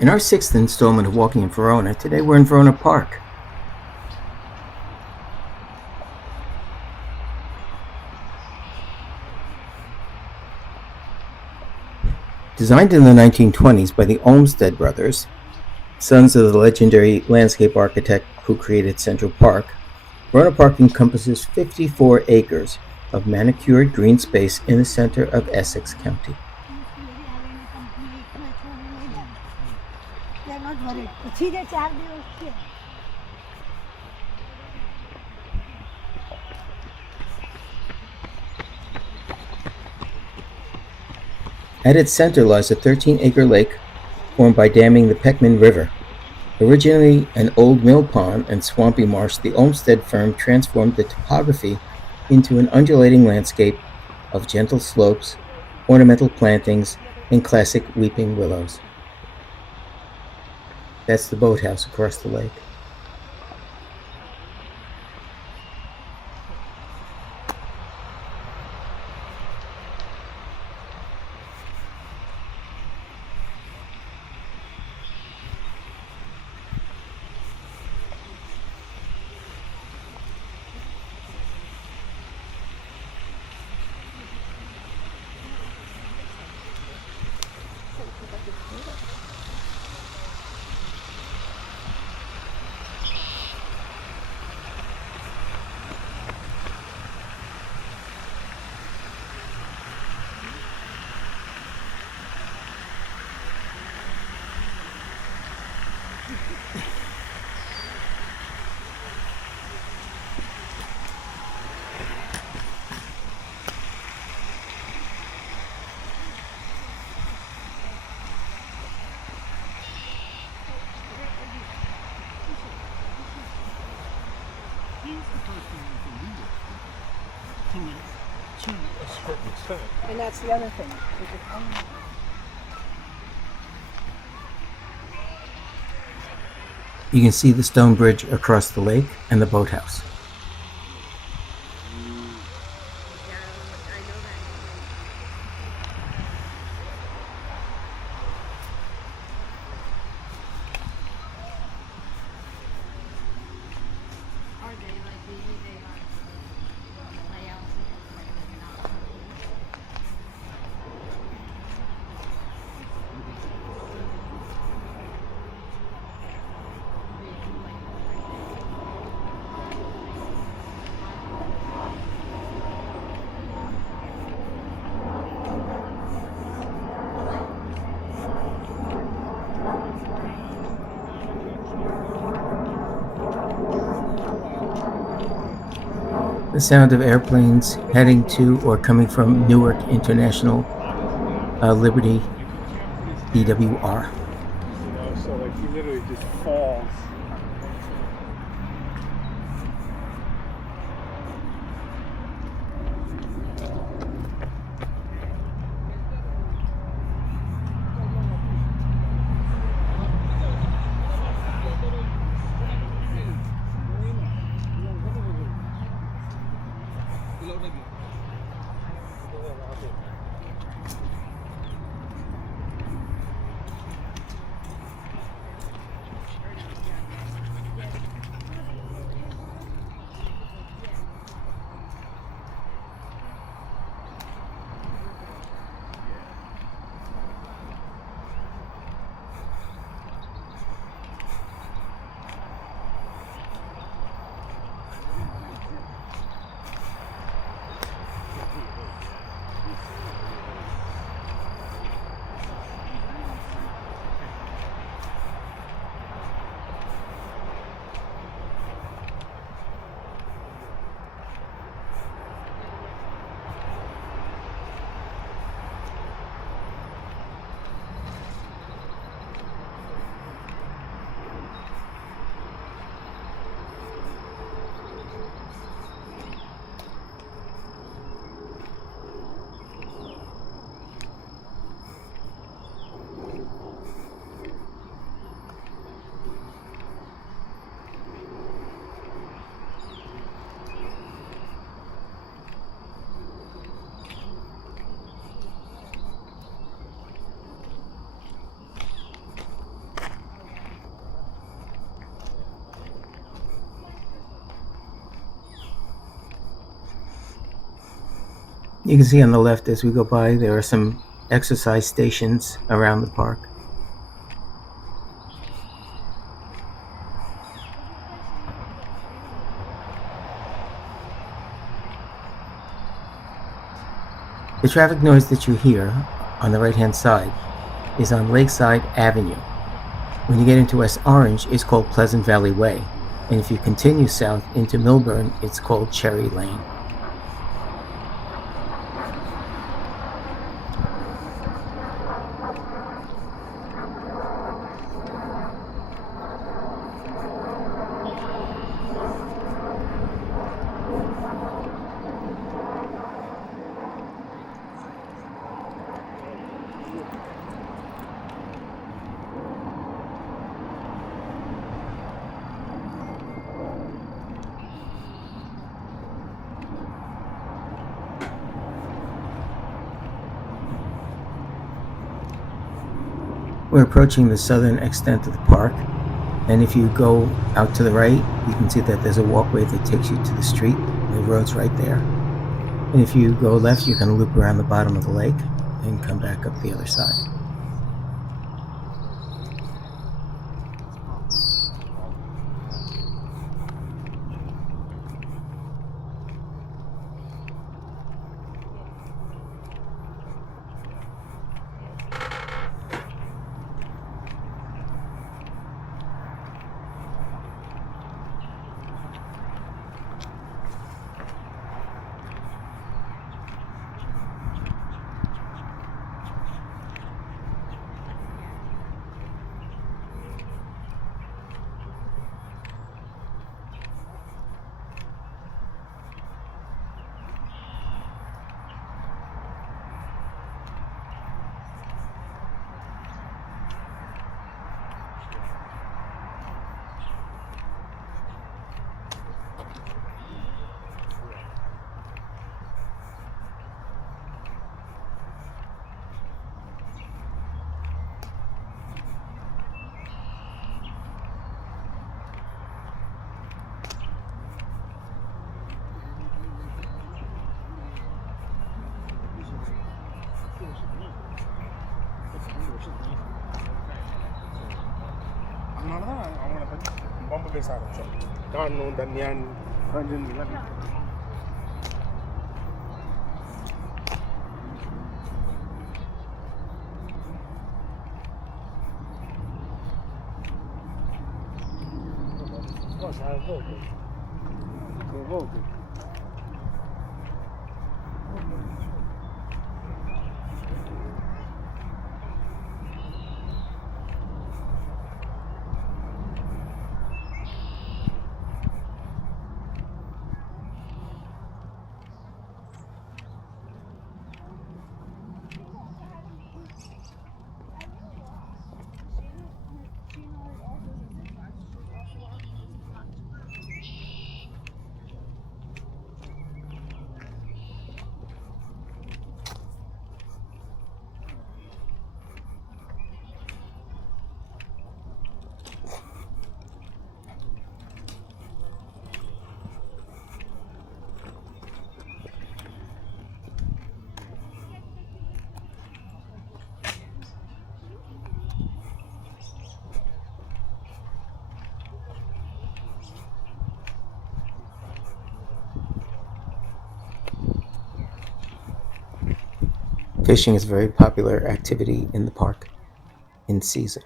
In our sixth installment of Walking in Verona, today we're in Verona Park. Designed in the 1920s by the Olmsted Brothers, sons of the legendary landscape architect who created Central Park, Verona Park encompasses 54 acres of manicured green space in the center of Essex County. At its center lies a 13-acre lake formed by damming the Peckman River. Originally an old mill pond and swampy marsh, the Olmsted firm transformed the topography into an undulating landscape of gentle slopes, ornamental plantings, and classic weeping willows. That's the boathouse across the lake. And that's the other thing. You can see the stone bridge across the lake and the boathouse. The sound of airplanes heading to or coming from Newark International Liberty BWR. So like he literally just falls. You can see on the left as we go by, there are some exercise stations around the park. The traffic noise that you hear on the right-hand side is on Lakeside Avenue. When you get into West Orange, it's called Pleasant Valley Way. And if you continue south into Milburn, it's called Cherry Lane. We're approaching the southern extent of the park, and if you go out to the right, you can see that there's a walkway that takes you to the street. The road's right there. And if you go left, you can loop around the bottom of the lake and come back up the other side. அதனாலதான் அவங்கள பத்தி ரொம்ப பேச ஆரம்பிச்சோம். காணும் தன்யான் ரஞ்சன் எல்லாம் Fishing is a very popular activity in the park in season.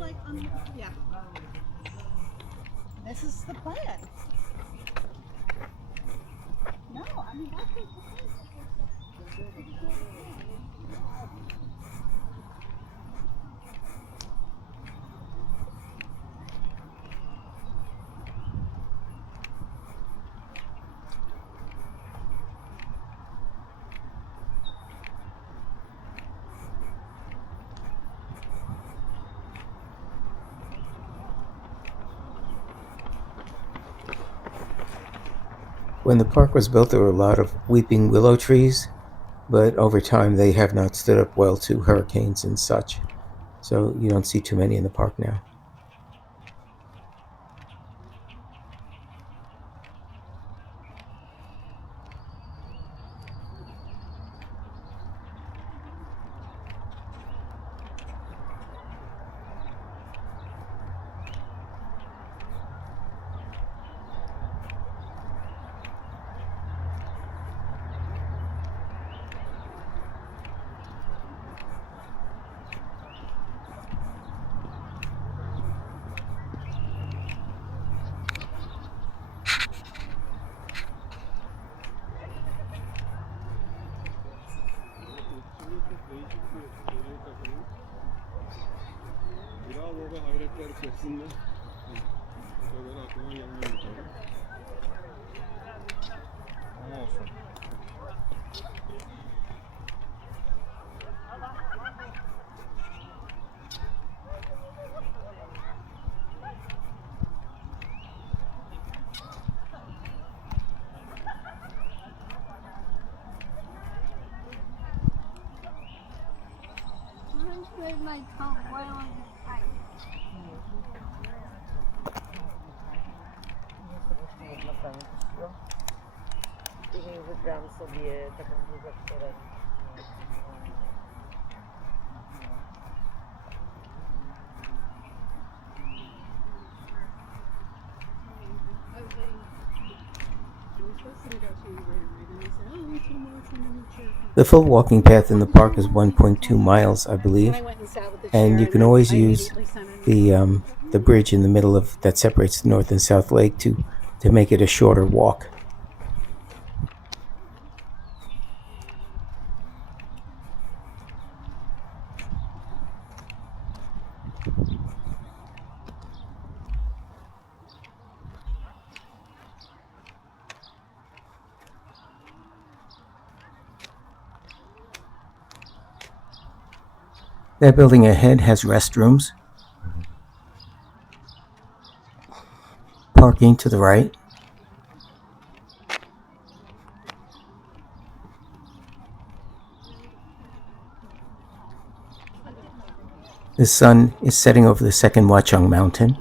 like, yeah. This is the plan. No, I mean, I think the plan. When the park was built, there were a lot of weeping willow trees, but over time they have not stood up well to hurricanes and such. So you don't see too many in the park now. Później wybrałam sobie taką bluzę, która... The full walking path in the park is 1.2 miles, I believe, and you can always use the bridge in the middle of that separates the North and South Lake to make it a shorter walk. That building ahead has restrooms. Parking to the right. The sun is setting over the second Watchung Mountain.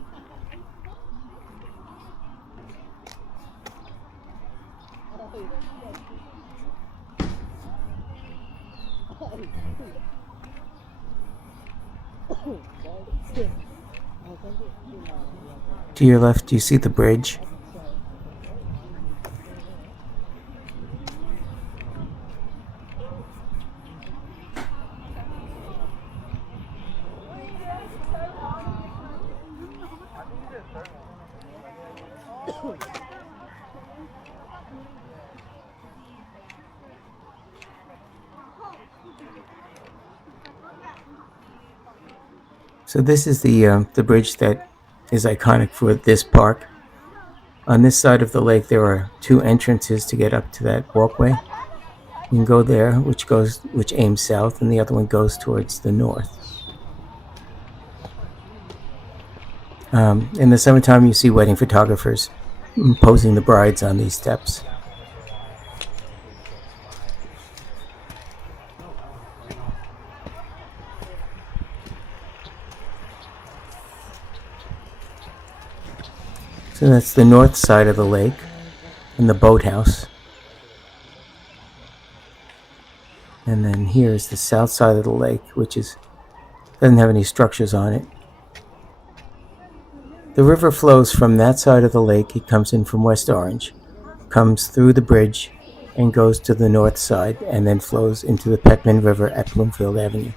To your left, do you see the bridge? So this is the bridge that is iconic for this park. On this side of the lake, there are two entrances to get up to that walkway. You can go there, which aims south, and the other one goes towards the north. In the summertime, you see wedding photographers posing the brides on these steps. So that's the north side of the lake and the boathouse. And then here is the south side of the lake, which doesn't have any structures on it. The river flows from that side of the lake. It comes in from West Orange, comes through the bridge, and goes to the north side, and then flows into the Peckman River at Bloomfield Avenue.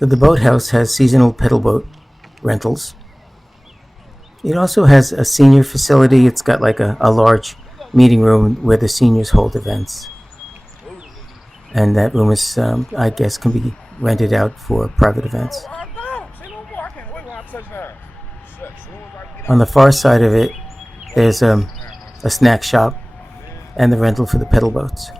So the boathouse has seasonal pedal boat rentals. It also has a senior facility. It's got like a large meeting room where the seniors hold events. And that room is, I guess, can be rented out for private events. On the far side of it, there's a snack shop and the rental for the pedal boats.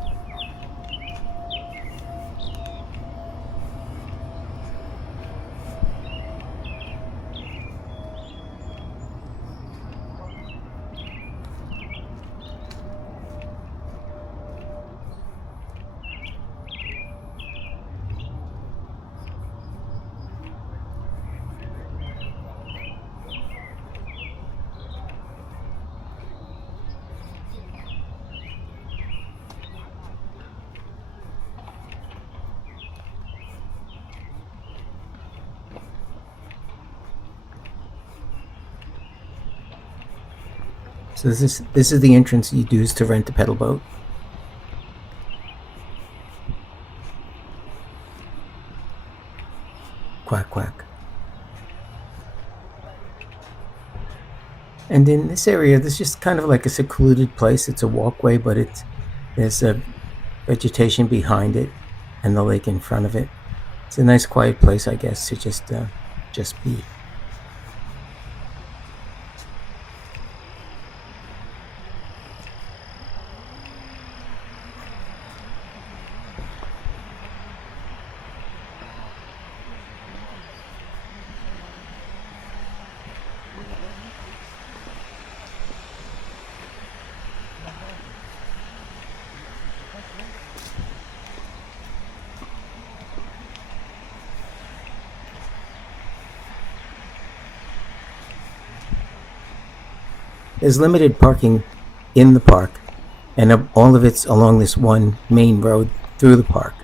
So this is the entrance you'd use to rent a pedal boat. Quack, quack. And in this area, there's just kind of like a secluded place. It's a walkway, but there's a vegetation behind it and the lake in front of it. It's a nice quiet place, I guess, to just be. There's limited parking in the park, and all of it's along this one main road through the park.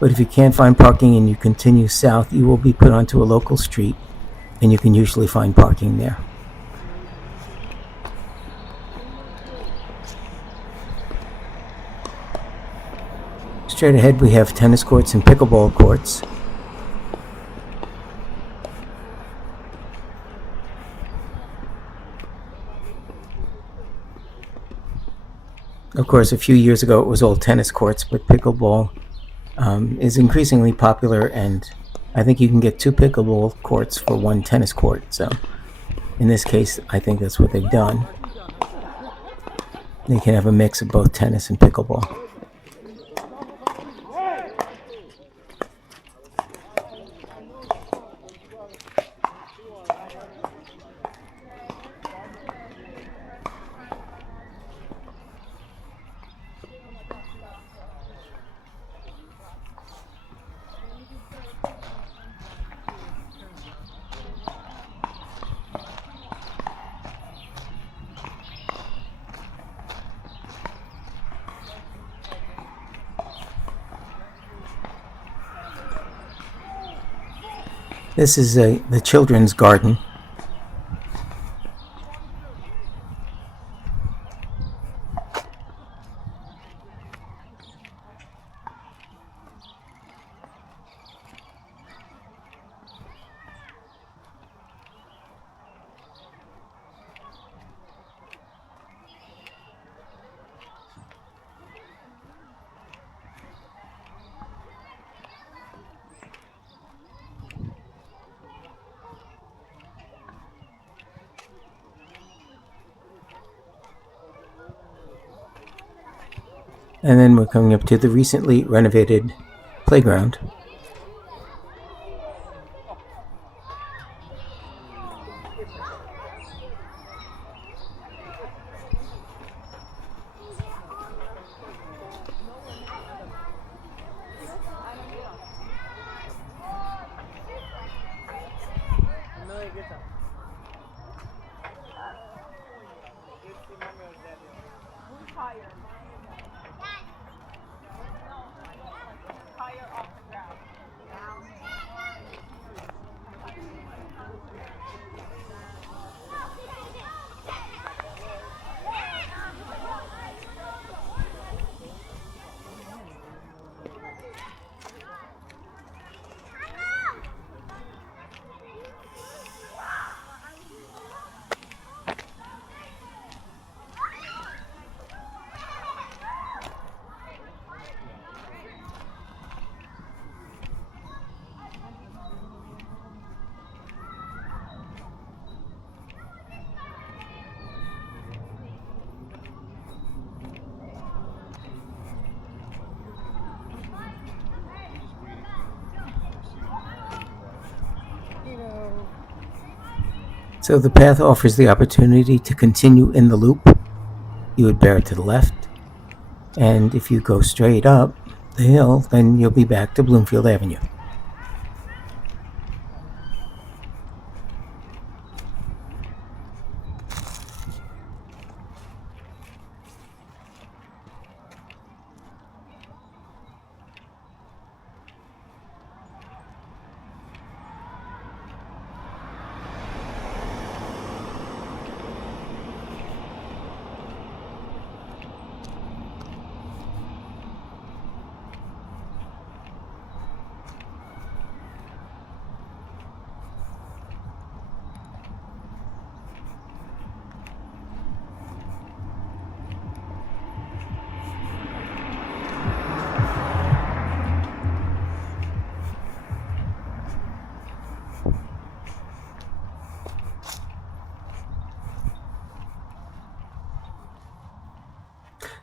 But if you can't find parking and you continue south, you will be put onto a local street, and you can usually find parking there. Straight ahead we have tennis courts and pickleball courts. Of course, a few years ago it was all tennis courts, but pickleball is increasingly popular, and I think you can get 2 pickleball courts for 1 tennis court. So in this case, I think that's what they've done. They can have a mix of both tennis and pickleball. This is the children's garden. And then we're coming up to the recently renovated playground. So the path offers the opportunity to continue in the loop. You would bear to the left, and if you go straight up the hill, then you'll be back to Bloomfield Avenue.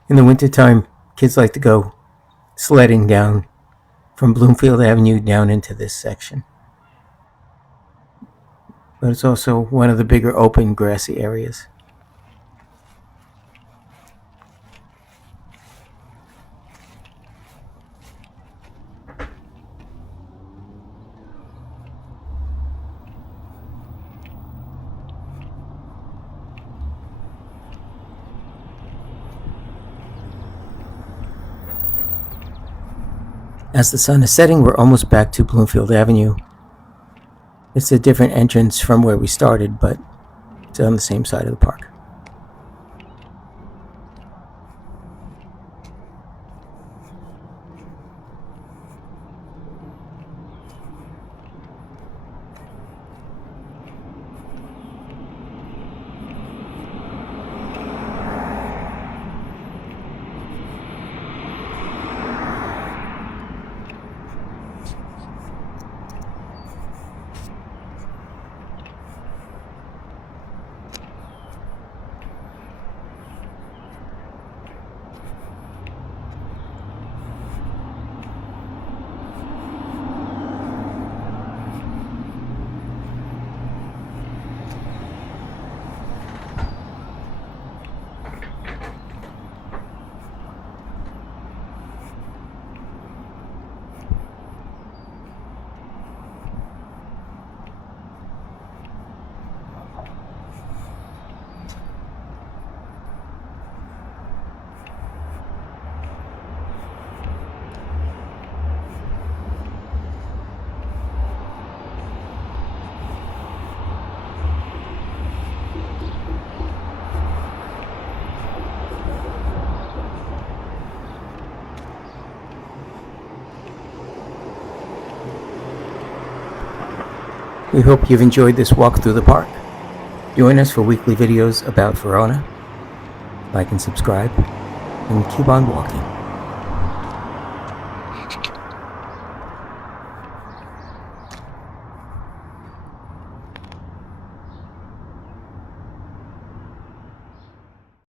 In the wintertime, kids like to go sledding down from Bloomfield Avenue down into this section. But it's also one of the bigger open grassy areas. As the sun is setting, we're almost back to Bloomfield Avenue. It's a different entrance from where we started, but it's on the same side of the park. We hope you've enjoyed this walk through the park. Join us for weekly videos about Verona. Like and subscribe, and keep on walking.